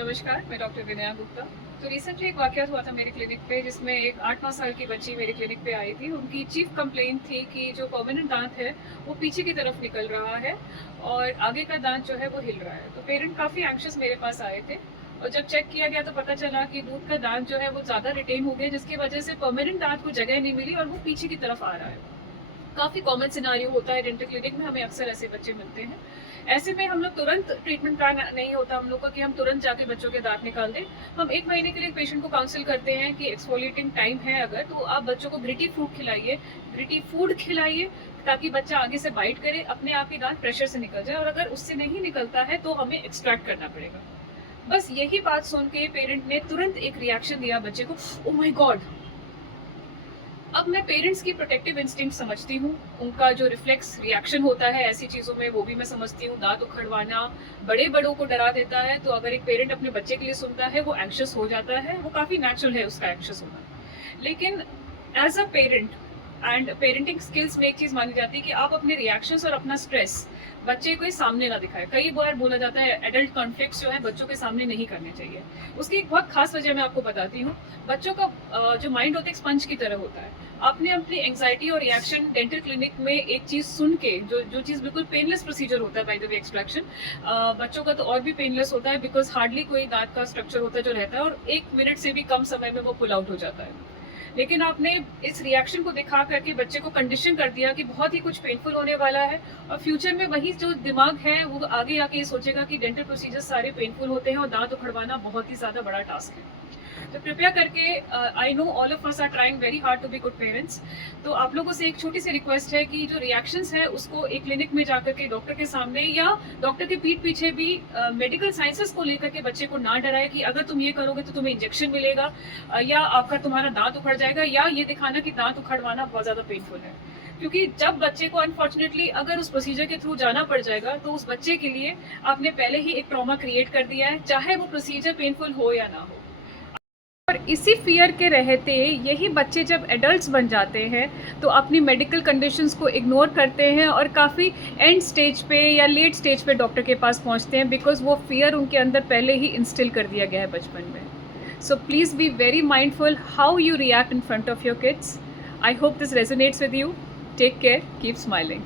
नमस्कार, मैं डॉक्टर विनया गुप्ता। तो रिसेंटली एक वाक़या हुआ था मेरे क्लिनिक पे, जिसमें एक 8-9 साल की बच्ची मेरे क्लिनिक पे आई थी। उनकी चीफ कंप्लेंट थी कि जो परमानेंट दाँत है वो पीछे की तरफ निकल रहा है और आगे का दाँत जो है वो हिल रहा है। तो पेरेंट काफ़ी एंग्शियस मेरे पास आए थे और जब चेक किया गया तो पता चला कि दूध का दाँत जो है वो ज़्यादा रिटेन हो गया, जिसकी वजह से परमानेंट दाँत को जगह नहीं मिली और वो पीछे की तरफ आ रहा है। काफ़ी कॉमन सिनेरियो होता है डेंटल क्लिनिक में, हमें अक्सर ऐसे बच्चे मिलते हैं। ऐसे में हम लोग तुरंत ट्रीटमेंट का नहीं होता हम लोग का कि हम तुरंत जाके बच्चों के दांत निकाल दें। हम 1 महीने के लिए पेशेंट को काउंसिल करते हैं कि एक्सफोलिएटिंग टाइम है अगर, तो आप बच्चों को ग्रिटी फूड खिलाइए ताकि बच्चा आगे से बाइट करे, अपने आप ही दांत प्रेशर से निकल जाए और अगर उससे नहीं निकलता है तो हमें एक्सट्रैक्ट करना पड़ेगा। बस यही बात सुन के पेरेंट ने तुरंत एक रिएक्शन दिया बच्चे को, ओह माय गॉड! अब मैं पेरेंट्स की प्रोटेक्टिव इंस्टिंक्ट समझती हूँ, उनका जो रिफ्लेक्स रिएक्शन होता है ऐसी चीज़ों में वो भी मैं समझती हूँ। दांत उखड़वाना बड़ों को डरा देता है, तो अगर एक पेरेंट अपने बच्चे के लिए सुनता है वो एंग्शियस हो जाता है, वो काफ़ी नेचुरल है उसका एंग्शियस होना। लेकिन as a parent and parenting skills में एक चीज़ मानी जाती है कि आप अपने रिएक्शंस और अपना स्ट्रेस बच्चे को सामने ना दिखाए। कई बार बोला जाता है एडल्ट कॉन्फ्लिक्ट्स जो है बच्चों के सामने नहीं करने चाहिए। उसकी एक बहुत खास वजह मैं आपको बताती हूँ। बच्चों का जो माइंड होता है एक स्पंज की तरह होता है। आपने अपनी एंग्जाइटी और रिएक्शन डेंटल क्लिनिक में एक चीज़ सुन के, जो चीज़ बिल्कुल पेनलेस प्रोसीजर होता है बाय द वे एक्सट्रैक्शन, बच्चों का तो और भी पेनलेस होता है बिकॉज हार्डली कोई दांत का स्ट्रक्चर होता है जो रहता है और 1 मिनट से भी कम समय में वो पुल आउट हो जाता है। लेकिन आपने इस रिएक्शन को दिखा करके बच्चे को कंडीशन कर दिया कि बहुत ही कुछ पेनफुल होने वाला है और फ्यूचर में वही जो दिमाग है वो आगे आके ये सोचेगा कि डेंटल प्रोसीजर सारे पेनफुल होते हैं और दांत उखड़वाना बहुत ही ज़्यादा बड़ा टास्क है। तो कृपया करके, I know all of us are trying very hard to be good parents, तो आप लोगों से एक छोटी सी रिक्वेस्ट है कि जो रिएक्शंस है उसको एक क्लिनिक में जाकर के डॉक्टर के सामने या डॉक्टर के पीठ पीछे भी मेडिकल साइंसेस को लेकर के बच्चे को ना डराए कि अगर तुम ये करोगे तो तुम्हें इंजेक्शन मिलेगा या आपका तुम्हारा दांत उखड़ जाएगा, या ये दिखाना कि दांत उखड़वाना बहुत ज़्यादा पेनफुल है। क्योंकि जब बच्चे को अनफॉर्चुनेटली अगर उस प्रोसीजर के थ्रू जाना पड़ जाएगा तो उस बच्चे के लिए आपने पहले ही एक ट्रॉमा क्रिएट कर दिया है, चाहे वो प्रोसीजर पेनफुल हो या ना हो। और इसी फियर के रहते यही बच्चे जब एडल्ट्स बन जाते हैं तो अपनी मेडिकल कंडीशंस को इग्नोर करते हैं और काफ़ी एंड स्टेज पे या लेट स्टेज पे डॉक्टर के पास पहुंचते हैं बिकॉज वो फियर उनके अंदर पहले ही इंस्टिल कर दिया गया है बचपन में। So please be very mindful how you react in front of your kids. I hope this resonates with you. Take care, keep smiling.